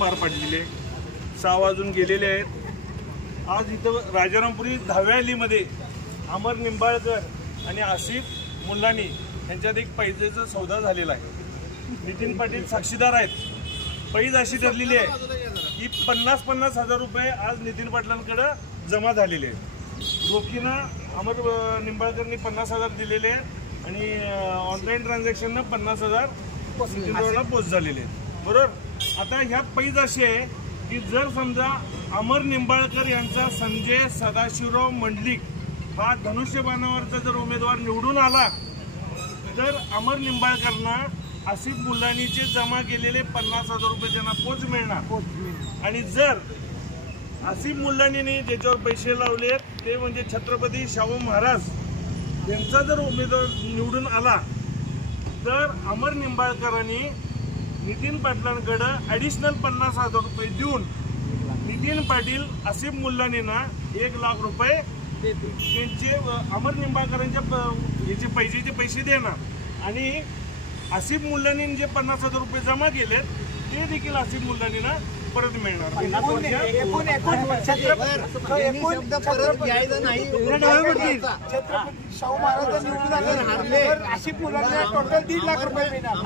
पार पडलेले 6 वाजून गेलेले आहेत। आज इथं राजारामपुरी 10व्या अलीमध्ये अमर निंबाळकर आणि आसिफ मुल्लानी यांच्यात एक पैजेचा सौदा झालेला आहे। नितीन पाटील साक्षीदार आहेत। पैज अशी ठरलेली आहे की 50-50 हजार रुपये आज नितीन पाटलांकडे जमा झालेले आहेत। रोखीनं अमर निंबाळकरनी 50,000 दिलेले आहेत आणि ऑनलाईन ट्रान्झॅक्शननं 50,000 नितीन पोस्ट झालेले आहेत। बरोबर। आता ह्या पैज अशी आहे की जर समजा अमर निंबाळकर यांचा संजय सदाशिवराव मंडलिक हा धनुष्यबाणावरचा जर उमेदवार निवडून आला तर अमर निंबाळकरना आसिफ मुल्लानीचे जमा केलेले 50,000 रुपये त्यांना पोच मिळणार। आणि जर आसिफ मुल्लानीने ज्याच्यावर पैसे लावले ते म्हणजे छत्रपती शाहू महाराज यांचा जर उमेदवार निवडून आला तर अमर निंबाळकरांनी नितीन पाटलांकडे ॲडिशनल 50,000 रुपये देऊन नितीन पाटील आसिफ मुल्लानींना 1 लाख रुपये त्यांचे अमर निंबाळकरांच्या याचे पैसे देणार आणि आसिफ मुल्लानीने जे 50,000 रुपये जमा केलेत ते देखील आसिफ मुल्लानींना परत मिळणार। शाहू महाराज निवडून आले आसिफ मुल्लानीला टोटल 1.5 लाख रुपये मिळणार।